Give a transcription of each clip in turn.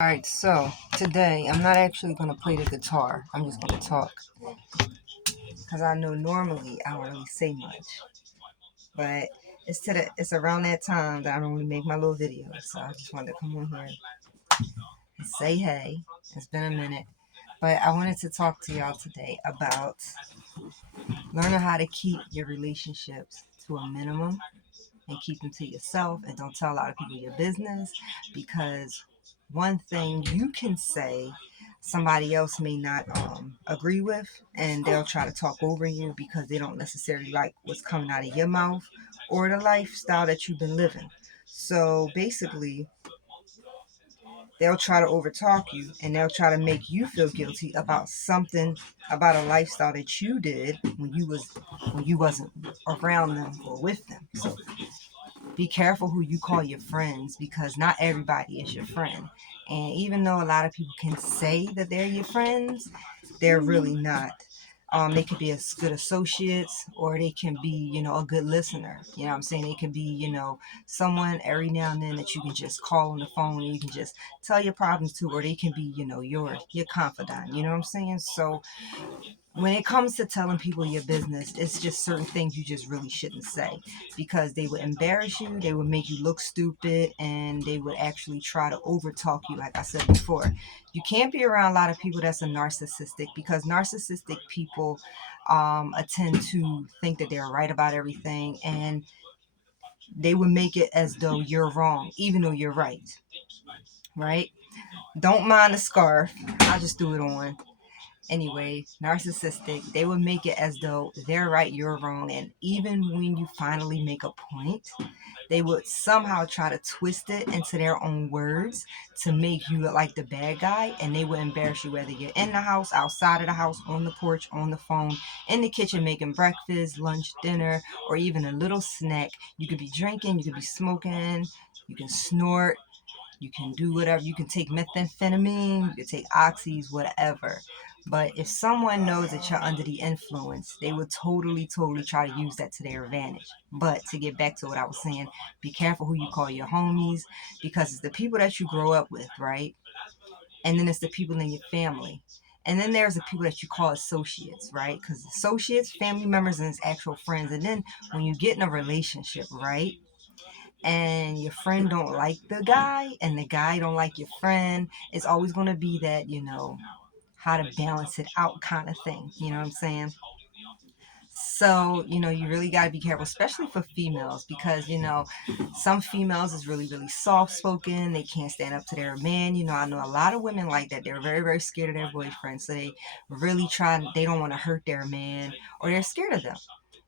Alright, so today I'm not actually going to play the guitar. I'm just going to talk. Because I know normally I don't really say much. But it's around that time that I normally make my little videos. So I just wanted to come on here and say hey. It's been a minute. But I wanted to talk to y'all today about learning how to keep your relationships to a minimum and keep them to yourself and don't tell a lot of people your business, because one thing you can say somebody else may not agree with, and they'll try to talk over you because they don't necessarily like what's coming out of your mouth or the lifestyle that you've been living. So basically, they'll try to overtalk you and they'll try to make you feel guilty about something, about a lifestyle that you did when you wasn't around them or with them. So be careful who you call your friends, because not everybody is your friend. And even though a lot of people can say that they're your friends, they're really not. They could be as good associates, or they can be, a good listener. You know what I'm saying? They can be, someone every now and then that you can just call on the phone and you can just tell your problems to, or they can be, your confidant. You know what I'm saying? So when it comes to telling people your business, it's just certain things you just really shouldn't say, because they would embarrass you, they would make you look stupid, and they would actually try to overtalk you, like I said before. You can't be around a lot of people that's a narcissistic, because narcissistic people tend to think that they're right about everything, and they would make it as though you're wrong, even though you're right, right? Don't mind the scarf. I'll just do it on. Anyway, narcissistic, they would make it as though they're right, you're wrong. And even when you finally make a point, they would somehow try to twist it into their own words to make you look like the bad guy. And they would embarrass you, whether you're in the house, outside of the house, on the porch, on the phone, in the kitchen, making breakfast, lunch, dinner, or even a little snack. You could be drinking, you could be smoking, you can snort, you can do whatever. You can take methamphetamine, you can take oxys, whatever. But if someone knows that you're under the influence, they would totally try to use that to their advantage. But to get back to what I was saying, be careful who you call your homies, because it's the people that you grow up with, right? And then it's the people in your family. And then there's the people that you call associates, right? Because associates, family members, and it's actual friends. And then when you get in a relationship, right? And your friend don't like the guy and the guy don't like your friend, it's always going to be that, how to balance it out kind of thing. You know what I'm saying? So, you really got to be careful, especially for females, because, some females is really soft spoken. They can't stand up to their man. I know a lot of women like that. They're very scared of their boyfriend. So they really they don't want to hurt their man, or they're scared of them.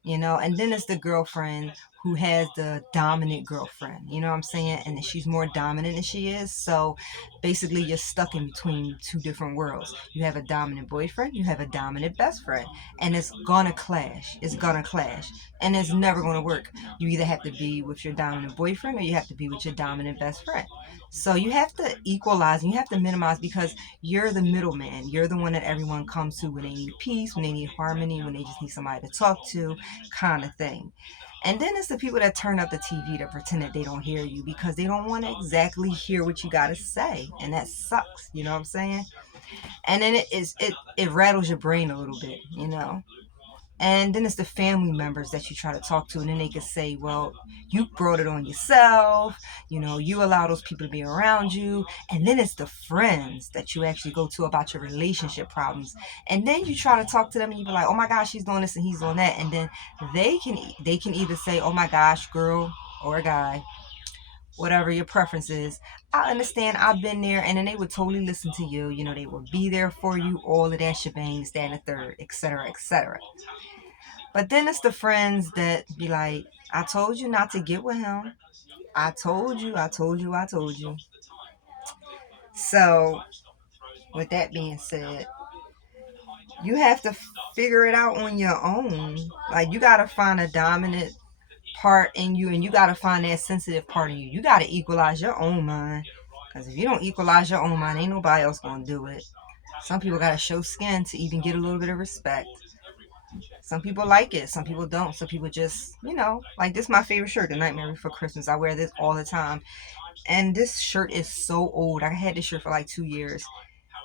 And then it's the girlfriend who has the dominant girlfriend, you know what I'm saying? And she's more dominant than she is. So basically, you're stuck in between two different worlds. You have a dominant boyfriend, you have a dominant best friend, and it's gonna clash. It's gonna clash, and it's never gonna work. You either have to be with your dominant boyfriend or you have to be with your dominant best friend. So you have to equalize and you have to minimize, because you're the middleman. You're the one that everyone comes to when they need peace, when they need harmony, when they just need somebody to talk to, kind of thing. And then it's the people that turn up the TV to pretend that they don't hear you, because they don't want to exactly hear what you got to say. And that sucks. You know what I'm saying? And then it rattles your brain a little bit. And then it's the family members that you try to talk to, and then they can say, well, you brought it on yourself, you allow those people to be around you. And then it's the friends that you actually go to about your relationship problems. And then you try to talk to them and you be like, oh my gosh, she's doing this and he's doing that. And then they can either say, oh my gosh, girl or guy, whatever your preference is, I understand, I've been there. And then they would totally listen to you. They would be there for you, all of that shebang, stand a third, etc., etc. But then it's the friends that be like, I told you not to get with him. I told you, I told you, I told you. So, with that being said, you have to figure it out on your own. Like, you got to find a dominant part in you, and you got to find that sensitive part in you. You got to equalize your own mind. Because if you don't equalize your own mind, ain't nobody else going to do it. Some people got to show skin to even get a little bit of respect. Some people like it, some people don't. Some people just, like this, my favorite shirt, the Nightmare Before Christmas. I wear this all the time. And this shirt is so old. I had this shirt for like 2 years.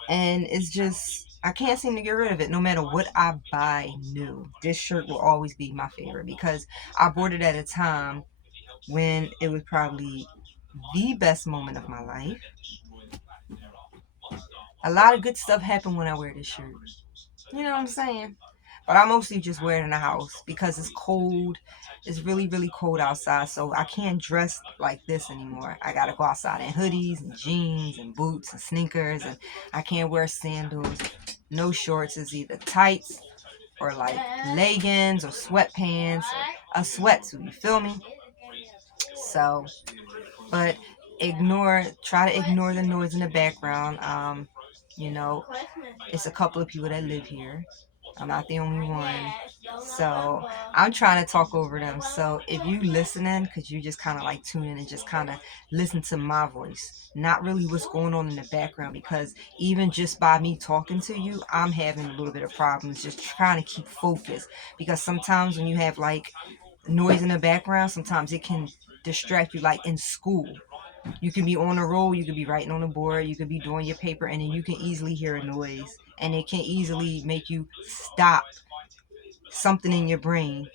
And it's just, I can't seem to get rid of it. No matter what I buy new, this shirt will always be my favorite because I bought it at a time when it was probably the best moment of my life. A lot of good stuff happened when I wear this shirt. You know what I'm saying? But I mostly just wear it in the house because it's cold. It's really, really cold outside, so I can't dress like this anymore. I gotta go outside in hoodies and jeans and boots and sneakers, and I can't wear sandals. No shorts. Is either tights or like leggings or sweatpants or a sweatsuit. You feel me? So, but try to ignore the noise in the background. You know, it's a couple of people that live here. I'm not the only one. So I'm trying to talk over them. So if you listening, because you just kind of like tune in and just kind of listen to my voice, not really what's going on in the background, because even just by me talking to you, I'm having a little bit of problems just trying to keep focused. Because sometimes when you have like noise in the background, sometimes it can distract you, like in school. You can be on a roll, you could be writing on a board, you could be doing your paper, and then you can easily hear a noise, and it can easily make you stop something in your brain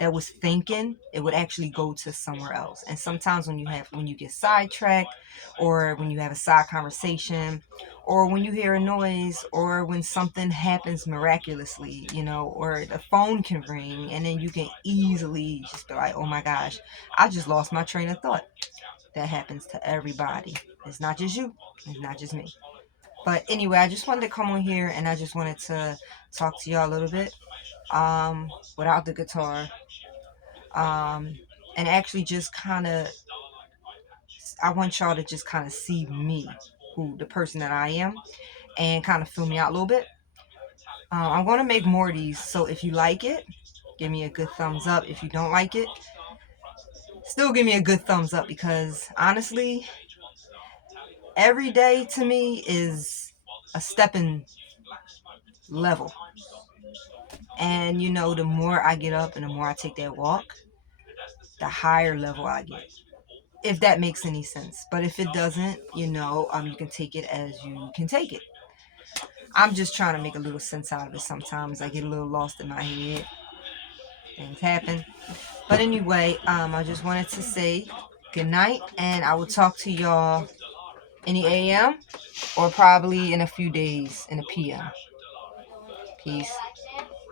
that was thinking. It would actually go to somewhere else. And sometimes when you get sidetracked, or when you have a side conversation, or when you hear a noise, or when something happens miraculously, or the phone can ring, and then you can easily just be like, oh my gosh, I just lost my train of thought. That happens to everybody. It's not just you. It's not just me. But anyway, I just wanted to come on here and I just wanted to talk to y'all a little bit, without the guitar, um, and actually just kind of, I want y'all to just kind of see me, the person that I am, and kind of fill me out a little bit. I'm going to make more of these, so if you like it, give me a good thumbs up. If you don't like it, still give me a good thumbs up, because honestly, every day to me is a stepping level. And the more I get up and the more I take that walk, the higher level I get. If that makes any sense. But if it doesn't, you can take it as you can take it. I'm just trying to make a little sense out of it sometimes. I get a little lost in my head. Things happen. But anyway, I just wanted to say good night, and I will talk to y'all in the AM, or probably in a few days in the PM. Peace.